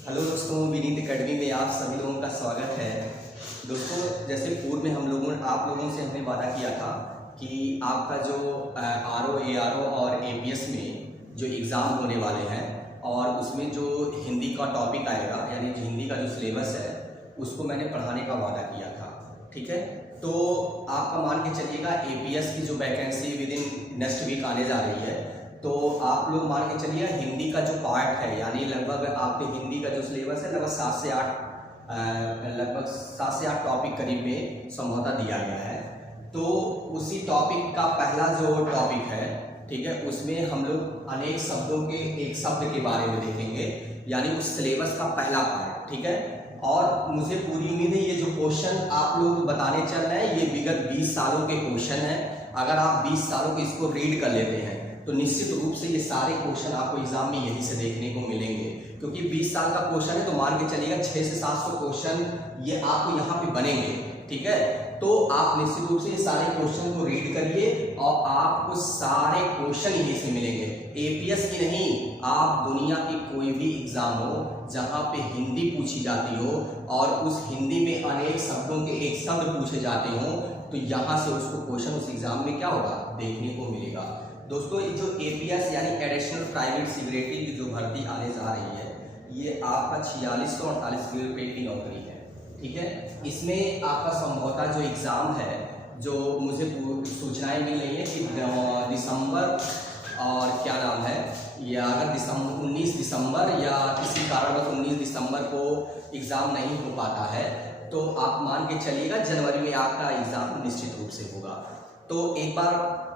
Hello दोस्तों, Vineet academy में आप सभी लोगों का स्वागत है। दोस्तों, जैसे पूर्व में आप लोगों से हमने वादा किया था कि आपका जो आरओ, एआरओ और एपीएस में जो एग्ज़ाम होने वाले हैं और उसमें जो हिंदी का टॉपिक आएगा, यानी हिंदी का जो सिलेबस है उसको मैंने पढ़ाने का वादा किया था। ठीक है, तो आपका मान के चलिएगा एपीएस की जो vacancy within next week आने जा रही है, तो आप लोग मान के चलिए हिंदी का जो पार्ट है, यानी लगभग आपके हिंदी का जो सिलेबस है लगभग 7 से 8 टॉपिक करीब में समझौता दिया गया है। तो उसी टॉपिक का पहला जो टॉपिक है, ठीक है, उसमें हम लोग अनेक शब्दों के एक शब्द के बारे में देखेंगे, यानी उस सिलेबस का पहला पार्ट। ठीक है, और मुझे पूरी उम्मीद है ये जो क्वेश्चन आप लोग बताने चल रहे हैं ये विगत 20 सालों के क्वेश्चन है। अगर आप 20 सालों के इसको रीड कर लेते हैं तो निश्चित रूप से ये सारे क्वेश्चन आपको एग्जाम में यहीं से देखने को मिलेंगे, क्योंकि 20 साल का क्वेश्चन है तो मान के चलिएगा 600 से 700 क्वेश्चन ये आपको यहाँ पे बनेंगे। ठीक है, तो आप निश्चित रूप से ये सारे क्वेश्चन को रीड करिए और आपको सारे क्वेश्चन यहीं से मिलेंगे। एपीएस की नहीं, आप दुनिया की कोई भी एग्जाम हो जहाँ पे हिंदी पूछी जाती हो और उस हिंदी में अनेक शब्दों के एक शब्द पूछे जाते हो, तो यहाँ से उसको क्वेश्चन उस एग्जाम में क्या होगा देखने को मिलेगा। दोस्तों, जो एपीएस यानी एडिशनल प्राइवेट सेक्रेटरी की जो भर्ती आने जा रही है, ये आपका 4648 रुपये की नौकरी है। ठीक है, इसमें आपका संभवतः जो एग्ज़ाम है, जो मुझे सूचनाएं मिल रही है कि दिसंबर और क्या नाम है, या अगर 19 दिसंबर या किसी कारणवश 19 दिसंबर को एग्ज़ाम नहीं हो पाता है तो आप मान के चलिएगा जनवरी में आपका एग्ज़ाम निश्चित रूप से होगा। तो एक बार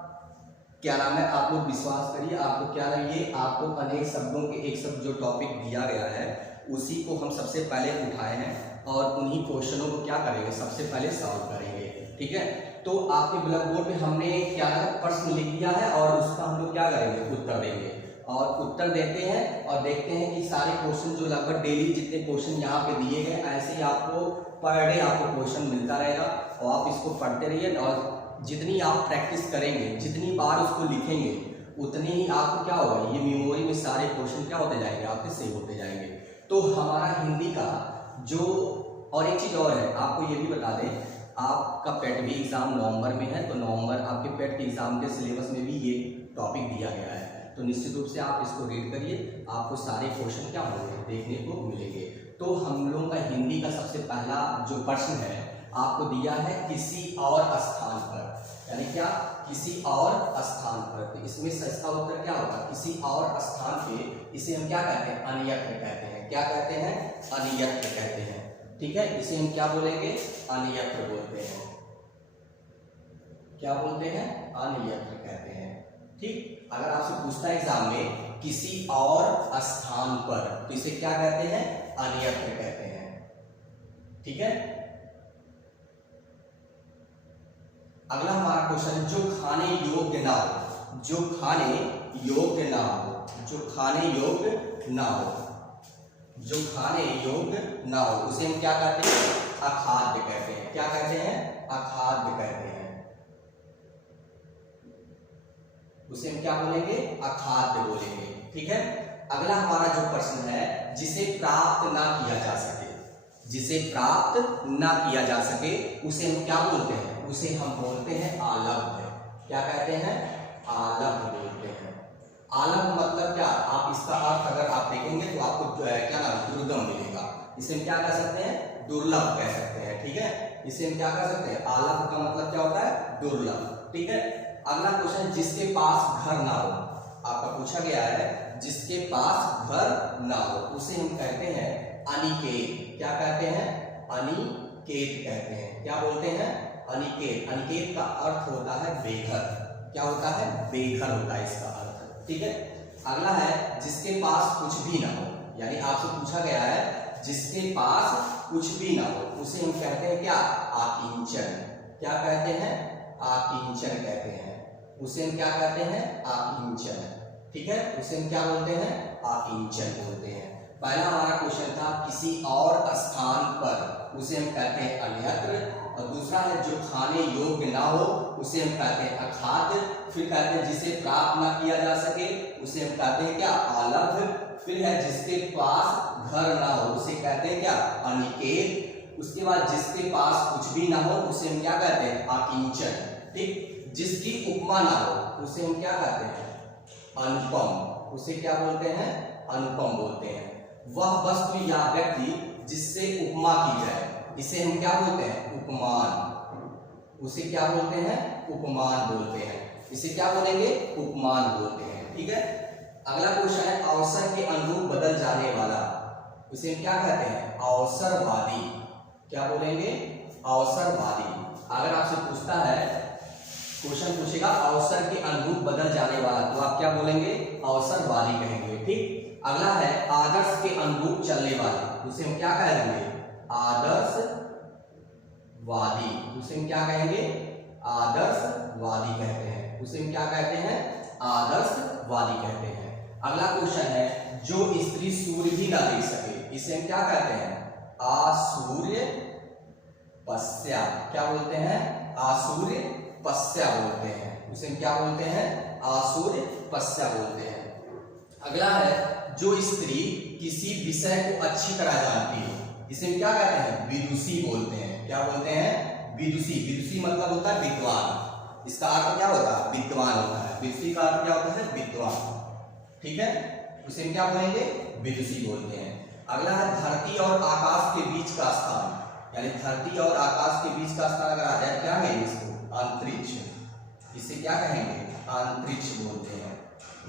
क्या नाम है, आप लोग विश्वास करिए, आपको क्या लगे, आपको अनेक शब्दों के एक शब्द जो टॉपिक दिया गया है उसी को हम सबसे पहले उठाए हैं और उन्हीं क्वेश्चनों को क्या करेंगे, सबसे पहले सॉल्व करेंगे। ठीक है, तो आपके ब्लैक बोर्ड में हमने क्या प्रश्न लिख दिया है और उसका हम लोग क्या करेंगे, उत्तर देंगे। और उत्तर देते हैं और देखते हैं कि सारे क्वेश्चन जो लगभग डेली जितने क्वेश्चन यहाँ पे दिए गए, ऐसे ही आपको पर डे आपको क्वेश्चन मिलता रहेगा और आप इसको पढ़ते रहिए। और जितनी आप प्रैक्टिस करेंगे, जितनी बार उसको लिखेंगे, उतनी ही आपको क्या होगा, ये मेमोरी में सारे क्वेश्चन क्या होते जाएंगे, आपके सेव होते जाएंगे। तो हमारा हिंदी का जो, और एक चीज़ और है आपको ये भी बता दें, आपका पेट भी एग्ज़ाम नवंबर में है, तो नवंबर आपके पेट के एग्ज़ाम के सिलेबस में भी ये टॉपिक दिया गया है। तो निश्चित रूप से आप इसको रीड करिए, आपको सारे क्वेश्चन क्या होंगे देखने को मिलेंगे। तो हम लोगों का हिंदी का सबसे पहला जो प्रश्न है आपको दिया है किसी और स्थान पर, यानी क्या, किसी और स्थान पर। तो इसमें इसका उत्तर क्या होगा, किसी और स्थान पे, इसे हम क्या कहते हैं, अन्यत्र कहते हैं। क्या कहते हैं, अन्यत्र कहते हैं। ठीक है, इसे हम क्या बोलेंगे, अन्यत्र बोलते हैं। क्या बोलते हैं, अन्यत्र कहते हैं। ठीक, अगर आपसे पूछता है एग्जाम में किसी और स्थान पर, तो इसे क्या कहते हैं, अन्यत्र कहते हैं। ठीक है, अगला हमारा क्वेश्चन, जो खाने योग्य ना हो, जो खाने योग्य ना हो, जो खाने योग्य ना हो, जो खाने योग्य ना हो, उसे हम क्या कहते हैं, अखाद्य कहते हैं। क्या कहते हैं, अखाद्य कहते हैं। उसे हम क्या बोलेंगे, अखाद्य बोलेंगे। ठीक है, अगला हमारा जो प्रश्न है, जिसे प्राप्त ना किया जा सके, जिसे प्राप्त ना किया जा सके उसे हम क्या बोलते हैं, उसे हम बोलते हैं आलभ्य। क्या कहते हैं, आलभ्य बोलते हैं। आलभ्य मतलब क्या, आप इसका अर्थ अगर आप देखेंगे तो आपको क्या नाम, दुर्गम मिलेगा। इसे हम क्या कह सकते हैं, दुर्लभ कह सकते हैं। ठीक है, इसे हम क्या कह सकते हैं, आलभ्य का मतलब क्या होता है, दुर्लभ। ठीक है, अगला क्वेश्चन, जिसके पास घर ना हो, आपका पूछा गया है जिसके पास घर ना हो, उसे हम कहते हैं अनिकेत। क्या कहते हैं, अनिकेत कहते हैं। क्या बोलते हैं, अनिकेत। अनिकेत का अर्थ होता है बेघर। क्या होता है, बेघर होता है इसका अर्थ। ठीक है, अगला है, जिसके पास कुछ भी ना हो, यानी आपसे पूछा गया है जिसके पास कुछ भी ना हो, उसे हम कहते हैं क्या, आकिंचन। क्या कहते हैं, आकिंचन कहते हैं। उसे हम क्या कहते हैं, आकिंचन। ठीक है, उसे हम क्या बोलते हैं, आकिंचन बोलते हैं। पहला हमारा क्वेश्चन था किसी और स्थान पर, उसे हम कहते हैं अन्यत्र। और दूसरा है जो खाने योग्य ना हो उसे हम कहते हैं अखाद्य। फिर कहते हैं जिसे प्राप्त ना किया जा सके उसे हम कहते हैं क्या, अलभ्य। फिर है जिसके पास घर ना हो उसे कहते हैं क्या, अनिकेत। उसके बाद जिसके पास कुछ भी ना हो उसे हम क्या कहते हैं, अकिंचन। ठीक, जिसकी उपमा ना हो उसे हम क्या कहते हैं, अनुपम। उसे क्या बोलते हैं, अनुपम बोलते हैं। वह वस्तु या व्यक्ति जिससे उपमा की जाए इसे हम क्या बोलते हैं, उपमान। उसे क्या बोलते हैं, उपमान बोलते हैं। इसे क्या बोलेंगे, उपमान बोलते हैं। ठीक है, अगला क्वेश्चन है अवसर के अनुरूप बदल जाने वाला, उसे हम क्या कहते हैं, अवसरवादी। क्या बोलेंगे, अवसरवादी। अगर आपसे पूछता है, क्वेश्चन पूछेगा अवसर के अनुरूप बदल जाने वाला, तो आप क्या बोलेंगे, अवसरवादी कहेंगे। ठीक, अगला है आदर्श के अनुरूप चलने वाला, उसे हम क्या कहेंगे, आदर्शवादी। उसे हम क्या कहेंगे, आदर्शवादी कहते हैं। उसे हम क्या कहते हैं, आदर्शवादी कहते हैं। अगला क्वेश्चन है जो स्त्री सूर्य भी ना देख सके इसे हम क्या कहते हैं, आसूर्य पस्या। क्या बोलते हैं, आसूर्य पस्या बोलते हैं। उसे हम क्या बोलते हैं, आसूर्य पस्या बोलते हैं। अगला है जो स्त्री किसी विषय को अच्छी तरह जानती है इसे हम क्या कहते हैं, विदुषी बोलते हैं। क्या बोलते हैं, विदुषी। विदुषी मतलब होता है विद्वान, इसका अर्थ क्या होता है, विद्वान होता है। विदुषी का अर्थ क्या होता है, विद्वान। ठीक है, उसे हम क्या बोलेंगे, विदुषी बोलते हैं। अगला है धरती और आकाश के बीच का स्थान, यानी धरती और आकाश के बीच का स्थान अगर आ जाए क्या है इसको, अंतरिक्ष। इसे क्या कहेंगे, अंतरिक्ष बोलते हैं।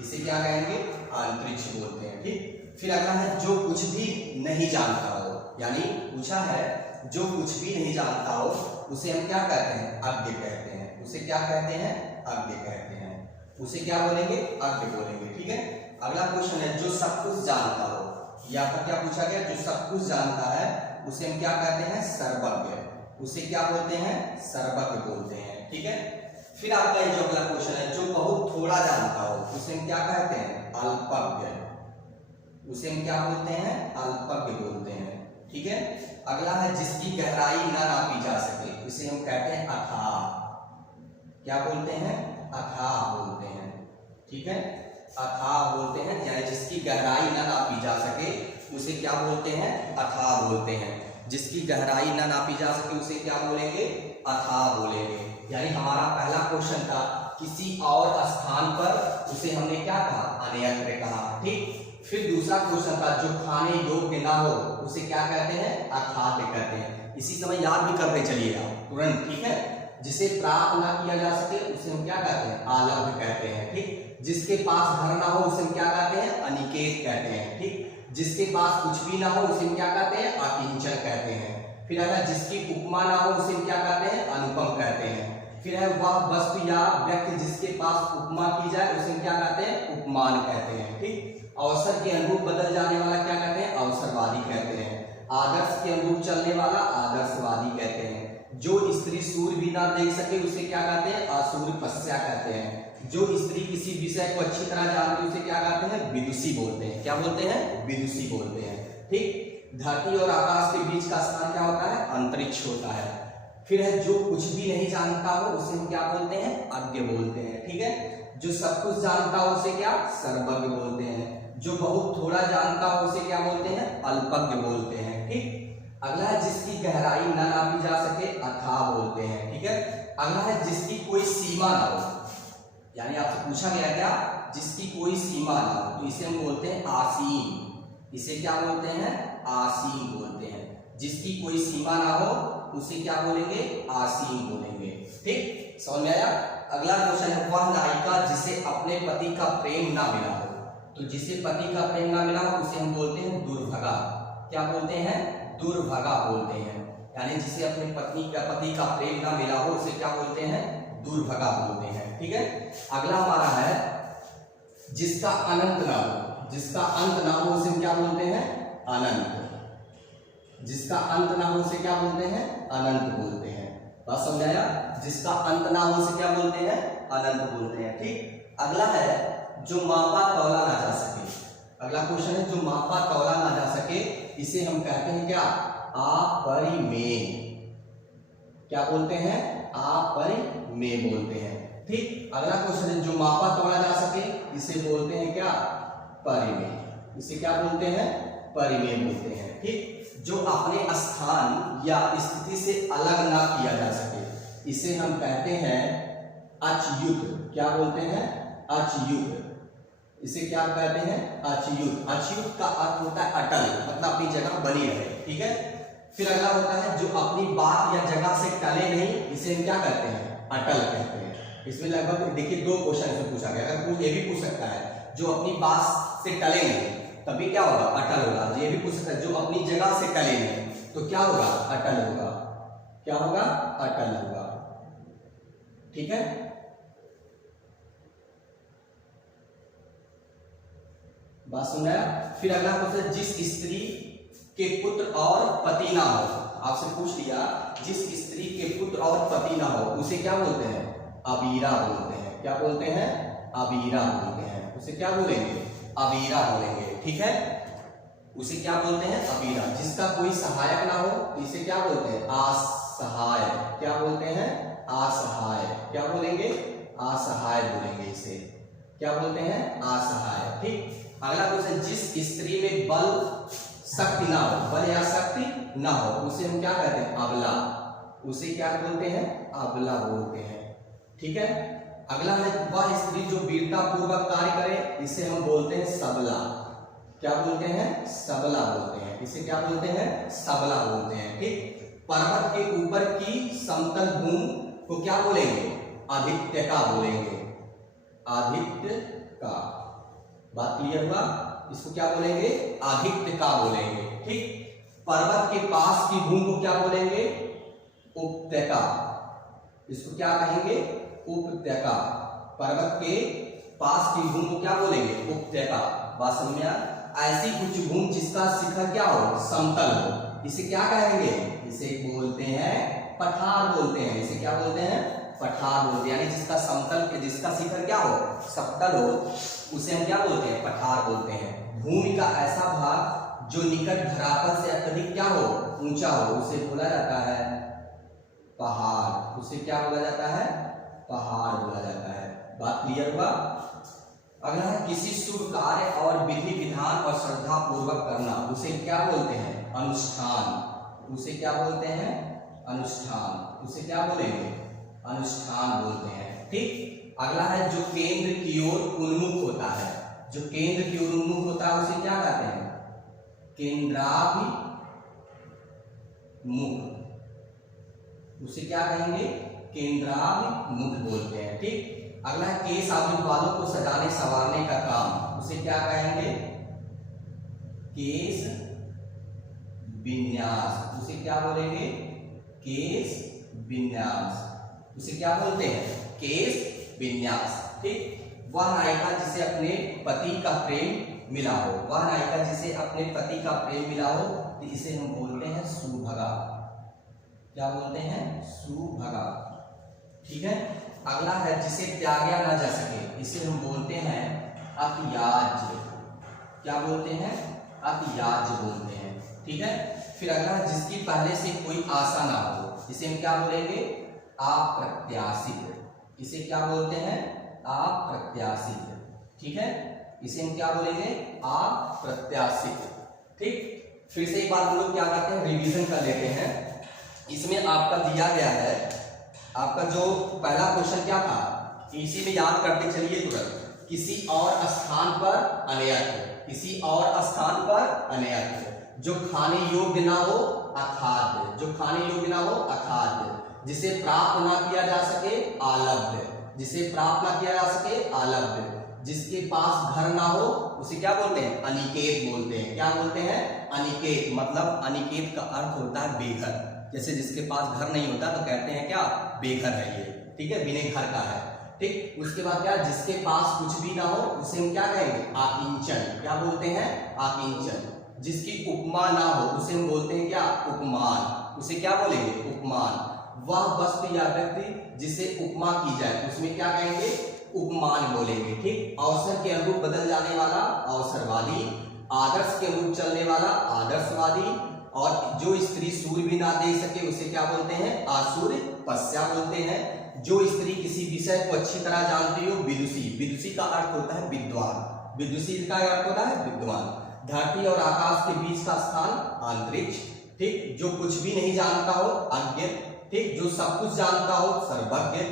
इसे क्या कहेंगे, अंतरिक्ष बोलते हैं। ठीक, फिर अगला है जो कुछ भी नहीं जानता हो, यानी पूछा है जो कुछ भी नहीं जानता हो उसे हम क्या कहते हैं, अज्ञ कहते हैं। उसे क्या कहते हैं, अज्ञ कहते हैं। उसे क्या बोलेंगे, अज्ञ बोलेंगे। ठीक है, अगला क्वेश्चन है जो सब कुछ जानता हो, यहाँ पर क्या पूछा गया, जो सब कुछ जानता है उसे हम क्या कहते हैं, सर्वज्ञ। उसे क्या बोलते हैं, सर्वज्ञ बोलते हैं। ठीक है, फिर आपका जो अगला क्वेश्चन है जो बहुत थोड़ा जानता हो उसे हम क्या कहते हैं, अल्पज्ञ। उसे हम क्या बोलते हैं, अल्पज्ञ बोलते हैं। ठीक है, अगला है जिसकी गहराई न नापी जा सके उसे हम कहते हैं अथाह। क्या बोलते हैं, अथाह बोलते हैं। ठीक है, अथाह बोलते हैं, यानी जिसकी गहराई न नापी जा सके उसे क्या बोलते हैं, अथाह बोलते हैं। जिसकी गहराई न नापी जा सके उसे क्या बोलेंगे, अथाह बोलेंगे। यानी हमारा पहला क्वेश्चन था किसी और स्थान पर, उसे हमने क्या कहा, अन्यत्र कहा। ठीक, फिर दूसरा क्वेश्चन था जो खाने योग्य ना हो उसे क्या कहते हैं, अखाद्य कहते हैं। इसी समय याद भी करते चलिएगा तुरंत। ठीक है, जिसे प्राप्त ना किया जा सके उसे हम क्या कहते हैं, अलभ्य कहते हैं। ठीक, जिसके पास घर ना हो उसे हम क्या कहते हैं, अनिकेत कहते हैं। ठीक, जिसके पास कुछ भी ना हो उसे हम क्या कहते हैं, अकिंचन कहते हैं। फिर अगर जिसकी उपमा ना हो उसे हम क्या कहते हैं, अनुपम कहते हैं। फिर है वह वस्तु या व्यक्ति जिसके पास उपमा की जाए उसे हम क्या कहते हैं, उपमान कहते हैं। ठीक, अवसर के अनुरूप बदल जाने वाला क्या कहते हैं, अवसरवादी कहते हैं। आदर्श के अनुरूप चलने वाला आदर्शवादी कहते हैं। जो स्त्री सूर्य भी ना देख सके उसे क्या कहते हैं, आसूर्य पस्या कहते हैं। जो स्त्री किसी विषय को अच्छी तरह जानती है उसे क्या कहते हैं, विदुषी बोलते हैं। क्या बोलते हैं, विदुषी बोलते हैं। ठीक, धरती और आकाश के बीच का स्थान क्या होता है, अंतरिक्ष होता है। फिर है जो कुछ भी नहीं जानता हो उसे हम क्या बोलते हैं, अज्ञ बोलते हैं। ठीक है, जो सब कुछ जानता हो उसे क्या, सर्वज्ञ बोलते हैं। जो बहुत थोड़ा जानता हो उसे क्या बोलते हैं, अल्पज्ञ बोलते हैं। ठीक, अगला है जिसकी गहराई न नापी जा सके अथाह बोलते हैं। ठीक है, अगला है जिसकी कोई सीमा ना हो, यानी आपसे पूछा गया क्या, जिसकी कोई सीमा ना हो तो इसे हम बोलते हैं आसीम। इसे क्या बोलते हैं, आसीम बोलते हैं। जिसकी कोई सीमा ना हो उसे क्या बोलेंगे, आसीम बोलेंगे। ठीक, समझ में आया। अगला क्वेश्चन है वह नायिका जिसे अपने पति का प्रेम ना मिला हो, तो जिसे पति का प्रेम ना मिला हो उसे हम बोलते हैं दुर्भगा। क्या बोलते हैं, दुर्भगा बोलते हैं। यानी जिसे अपने पति का प्रेम ना मिला हो उसे क्या बोलते हैं, दुर्भगा बोलते हैं। ठीक है, अगला हमारा है जिसका अनंत ना हो, जिसका अंत ना हो उसे हम क्या बोलते हैं, अनंत। जिसका अंत ना हो उसे क्या बोलते हैं, अनंत बोलते हैं। बात समझाया, जिसका अंत ना हो उसे क्या बोलते हैं, अनंत बोलते हैं। ठीक, अगला है जो मापा तौला ना जा सके। अगला क्वेश्चन है जो मापा तौला ना जा सके इसे हम कहते हैं क्या, अपरिमेय। क्या बोलते हैं? अपरिमेय बोलते हैं। ठीक, अगला क्वेश्चन है, जो मापा तोड़ा जा सके इसे बोलते हैं क्या? परिमेय। इसे क्या बोलते हैं? परिमेय बोलते हैं। ठीक, जो अपने स्थान या स्थिति से अलग ना किया जा सके इसे हम कहते हैं अच्युत। क्या बोलते हैं? अच्युत। इसे क्या कहते हैं? अच्युत। अच्युत का अर्थ होता है अटल, मतलब अपनी जगह बनी रहे। ठीक है, फिर अगला होता है जो अपनी बात या जगह से टले नहीं, इसे हम क्या कहते हैं? अटल कहते हैं। इसमें लगभग देखिए 2 क्वेश्चन इसमें पूछा गया। अगर कोई ये भी पूछ सकता है जो अपनी बात से टले नहीं, तभी क्या होगा? अटल होगा। ये भी पूछ सकता है जो अपनी जगह से टले नहीं, तो क्या होगा? अटल होगा। क्या होगा? अटल होगा। ठीक है, बात सुन रहे हैं? फिर अगला क्वेश्चन, जिस स्त्री के पुत्र और पति ना हो, आपसे पूछ लिया जिस स्त्री के पुत्र और पति ना हो उसे क्या बोलते हैं? अबीरा बोलते हैं। क्या बोलते हैं? अबीरा बोलते हैं। उसे क्या बोलेंगे? अबीरा बोलेंगे। ठीक है, उसे क्या बोलते हैं? अबीरा। जिसका कोई सहायक ना हो इसे क्या बोलते हैं? असहाय। क्या बोलते हैं? असहाय। क्या बोलेंगे? असहाय बोलेंगे इसे। क्या बोलते हैं? असहाय। ठीक, अगला क्वेश्चन, जिस स्त्री में बल शक्ति ना हो, बल या शक्ति ना हो उसे हम क्या कहते हैं? अबला। उसे क्या बोलते हैं? अबला बोलते हैं। ठीक है, अगला है वह स्त्री जो वीरता पूर्वक कार्य करे इसे हम बोलते हैं सबला। क्या बोलते हैं? सबला बोलते हैं। इसे क्या बोलते हैं? सबला बोलते हैं। ठीक, पर्वत के ऊपर की समतल भूमि को क्या बोलेंगे? आदित्यका बोलेंगे। आदित्यका। बात क्लियर हुआ? इसको क्या बोलेंगे? आदित्यका बोलेंगे। ठीक, पर्वत के पास की भूमि को क्या बोलेंगे? उपत्यका। इसको क्या कहेंगे? उपत्यका। पर्वत के पास की भूमि को क्या बोलेंगे? उपत्यका। बात समझ में आ? ऐसी उच्च भूमि जिसका शिखर क्या हो? समतल हो, इसे क्या कहेंगे? इसे बोलते हैं पठार बोलते हैं। इसे क्या बोलते हैं? पठार बोलते हैं। यानी जिसका समतल, जिसका शिखर क्या हो? समतल हो, उसे हम क्या बोलते हैं? पठार बोलते हैं। भूमि का ऐसा भाग जो निकट धरातल से अत्यधिक क्या हो? ऊंचा हो, उसे बोला जाता है पहाड़। उसे क्या बोला जाता है? पहाड़ बोला जाता है। बात क्लियर हुआ? अगला है, किसी शुभ कार्य और विधि विधान और श्रद्धा पूर्वक करना उसे क्या बोलते हैं? अनुष्ठान। उसे क्या बोलते हैं? अनुष्ठान। उसे क्या बोलेंगे? अनुष्ठान बोलते हैं। ठीक, अगला है जो केंद्र की ओर उन्मुख होता है। जो केंद्र की ओर उन्मुख होता है उसे क्या कहते हैं? केंद्राभिमुख। उसे क्या कहेंगे? केंद्राभिमुख बोलते हैं। ठीक, अगला है केश आदि बालों को सजाने संवारने का काम उसे क्या कहेंगे? केश विन्यास। उसे क्या बोलेंगे? केश विन्यास। उसे क्या बोलते हैं? केश विन्यास। ठीक, वह नायिका जिसे अपने पति का प्रेम मिला हो, वह नायिका जिसे अपने पति का प्रेम मिला हो तो इसे हम बोलते हैं सुभगा। क्या बोलते हैं? सुभगा। ठीक है, अगला है जिसे त्यागा ना जा सके इसे हम बोलते हैं अतियाज्य। क्या बोलते हैं? अतियाज्य बोलते हैं। ठीक है, फिर अगला जिसकी पहले से कोई आशा ना हो इसे हम क्या बोलेंगे? अप्रत्याशित। इसे क्या बोलते हैं? अप्रत्याशित। ठीक है, इसे हम क्या बोलेंगे? अप्रत्याशित। ठीक, फिर से एक बार हम लोग क्या करते हैं? रिवीजन कर लेते हैं। इसमें आपका दिया गया है, आपका जो पहला क्वेश्चन क्या था इसी में याद करते चलिए तुरंत। किसी और स्थान पर अनयत्र, किसी और स्थान पर अनयत्र, जो खाने योग्य ना हो अखाद्य, जो खाने योग्य ना हो अखाद्य, जिसे प्राप्त ना किया जा सके आलभ्य, जिसे प्राप्त ना किया जा सके आलभ्य, जिसके पास घर ना हो उसे क्या बोलते हैं? अनिकेत बोलते हैं। क्या बोलते हैं? अनिकेत। मतलब अनिकेत का अर्थ होता है बेघर। जैसे जिसके पास घर नहीं होता तो कहते हैं क्या? बेघर है ये। ठीक है, बिना घर का है। ठीक, उसके बाद क्या? जिसके पास कुछ भी ना हो उसे हम क्या कहेंगे? आकिंचन। क्या बोलते हैं? आकिंचन। जिसकी उपमा ना हो उसे हम बोलते हैं क्या? उपमान। उसे क्या बोलेंगे? उपमान। वह वस्तु या व्यक्ति जिसे उपमा की जाए उसमें क्या कहेंगे? उपमान बोलेंगे। ठीक, अवसर के अनुरूप बदल जाने वाला अवसरवादी, आदर्श के अनुरूप चलने वाला आदर्शवादी, और जो स्त्री सूर्य भी ना देख सके उसे क्या बोलते हैं, आसूर्य पस्या बोलते हैं। जो स्त्री किसी विषय को अच्छी तरह जानती हो, विदुषी। विदुषी का अर्थ होता है विद्वान, विदुषी का अर्थ होता है विद्वान। धरती और आकाश के बीच का स्थान अंतरिक्ष, ठीक। जो कुछ भी नहीं जानता हो, अज्ञ, ठीक। जो सब कुछ जानता हो, सर्वज्ञ।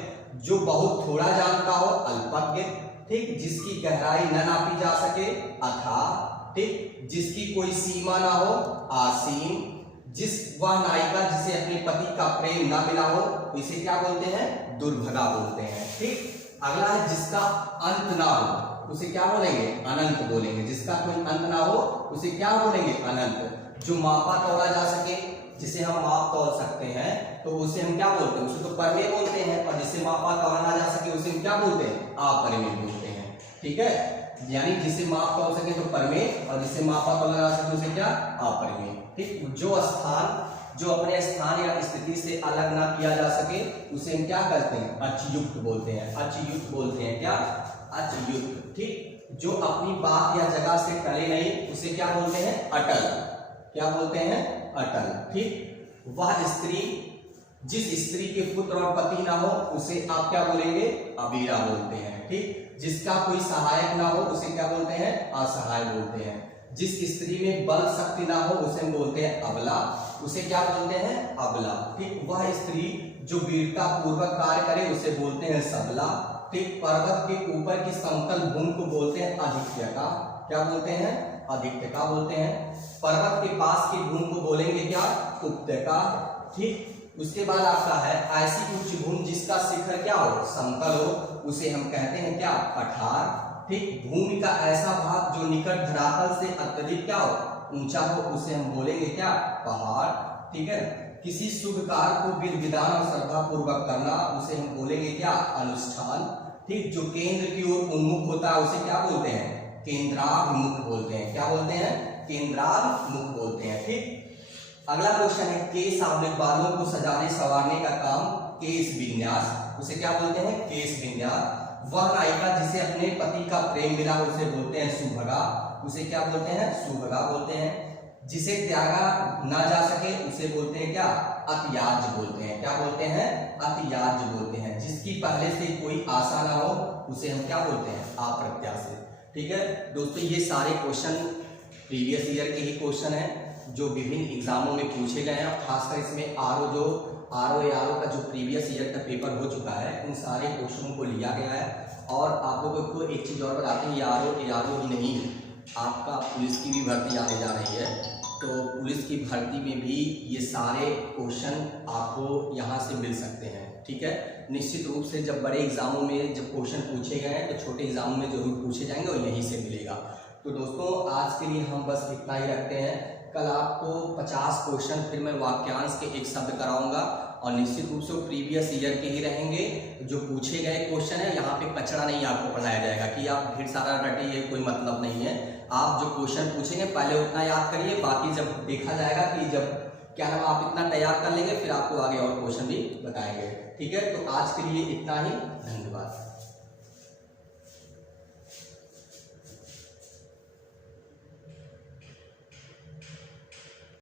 जो बहुत थोड़ा जानता हो, अल्पज्ञ, ठीक। जिसकी गहराई न नापी जा सके, अथाह, ठीक। जिसकी कोई सीमा ना हो, असीम। जिस वह नायिका जिसे अपने पति का प्रेम ना मिला हो, इसे क्या बोलते हैं, दुर्भगा बोलते हैं, ठीक। अगला है जिसका अंत ना हो, उसे क्या बोलेंगे, अनंत बोलेंगे। जिसका कोई अंत ना हो उसे क्या बोलेंगे, अनंत। जो मापा तोला जा सके, जिसे हम माप तोल सकते हैं, तो उसे हम क्या बोलते हैं, उसे तो परमेय बोलते हैं। और जिसे मापा तोला ना जा सके उसे हम क्या बोलते हैं, अपरिमेय बोलते हैं, ठीक है। यानी जिसे माप तोल सके तो परमेय, और जिसे मापा तोला जा सके उसे क्या, अपरिमेय, ठीक। जो स्थान, जो अपने स्थान या स्थिति से अलग ना किया जा सके उसे हम क्या करते हैं, अच्युत बोलते हैं। अच्युत बोलते हैं, क्या, अच्युत, ठीक। जो अपनी बात या जगह से टले नहीं उसे क्या बोलते हैं, अटल। क्या बोलते हैं, अटल, ठीक। वह स्त्री, जिस स्त्री के पुत्र और पति ना हो उसे आप क्या बोलेंगे, अबीरा बोलते हैं, ठीक। जिसका कोई सहायक ना हो उसे क्या बोलते हैं, असहाय बोलते हैं। जिस स्त्री में बल शक्ति ना हो उसे हम बोलते हैं अबला, उसे क्या बोलते हैं, अबला, ठीक। वह स्त्री जो वीरता पूर्वक कार्य करे उसे बोलते हैं सबला, ठीक। पर्वत के ऊपर की समतल भूमि को बोलते हैं अधिक्यका। क्या बोलते हैं, अधिक्यका बोलते हैं। पर्वत के पास की भूमि को बोलेंगे क्या, उपत्यका, ठीक। उसके बाद आपका है ऐसी उच्च भूमि जिसका शिखर क्या हो, समतल हो, उसे हम कहते हैं क्या, पठार, ठीक। भूमि का ऐसा भाग जो निकट धरातल से अत्यधिक क्या हो, ऊंचा हो, उसे हम बोलेंगे क्या, पहाड़, ठीक है। किसी शुभ कार्य को विधि विधान और श्रद्धा पूर्वक करना उसे हम बोलेंगे क्या, अनुष्ठान, ठीक। जो केंद्र की ओर उन्मुख होता है उसे क्या बोलते हैं, केंद्राभिमुख बोलते हैं। क्या बोलते हैं, केंद्राभिमुख बोलते हैं, ठीक। अगला क्वेश्चन है केश आवृत बालों को सजाने संवारने का काम केश विन्यास, उसे क्या बोलते हैं, केश विन्यास। वह नायिका जिसे अपने पति का प्रेम मिला उसे बोलते हैं सुभगा, उसे क्या बोलते हैं, सुभगा बोलते हैं। जिसे त्यागा ना जा सके उसे बोलते हैं क्या, अतियाज्य बोलते हैं। क्या बोलते हैं, अतियाज्य बोलते हैं। जिसकी पहले से कोई आशा ना हो उसे हम क्या बोलते हैं, अप्रत्याशित, ठीक है। दोस्तों ये सारे क्वेश्चन प्रीवियस ईयर के ही क्वेश्चन हैं जो विभिन्न एग्जामों में पूछे गए हैं। खासकर इसमें आरओ का जो प्रीवियस ईयर का पेपर हो चुका है उन सारे क्वेश्चनों को लिया गया है। और आप लोगों को एक चीज़ और बताते हैं, ये आरओ ही नहीं, आपका पुलिस की भी भर्ती आने जा रही है, तो पुलिस की भर्ती में भी ये सारे क्वेश्चन आपको यहाँ से मिल सकते हैं, ठीक है। निश्चित रूप से जब बड़े एग्जामों में जब क्वेश्चन पूछे गए हैं तो छोटे एग्जामों में जरूर पूछे जाएंगे और यहीं से मिलेगा। तो दोस्तों आज के लिए हम बस इतना ही रखते हैं। कल आपको 50 क्वेश्चन फिर मैं वाक्यांश के एक शब्द कराऊंगा और निश्चित रूप से वो प्रीवियस ईयर के ही रहेंगे। जो पूछे गए क्वेश्चन है यहाँ पे कचरा नहीं आपको पढ़ाया जाएगा कि आप ढेर सारा रटिए, कोई मतलब नहीं है। आप जो क्वेश्चन पूछेंगे पहले उतना याद करिए, बाकी जब देखा जाएगा कि जब क्या नाम आप इतना तैयार कर लेंगे फिर आपको आगे और क्वेश्चन भी बताएंगे, ठीक है। तो आज के लिए इतना ही, धन्यवाद।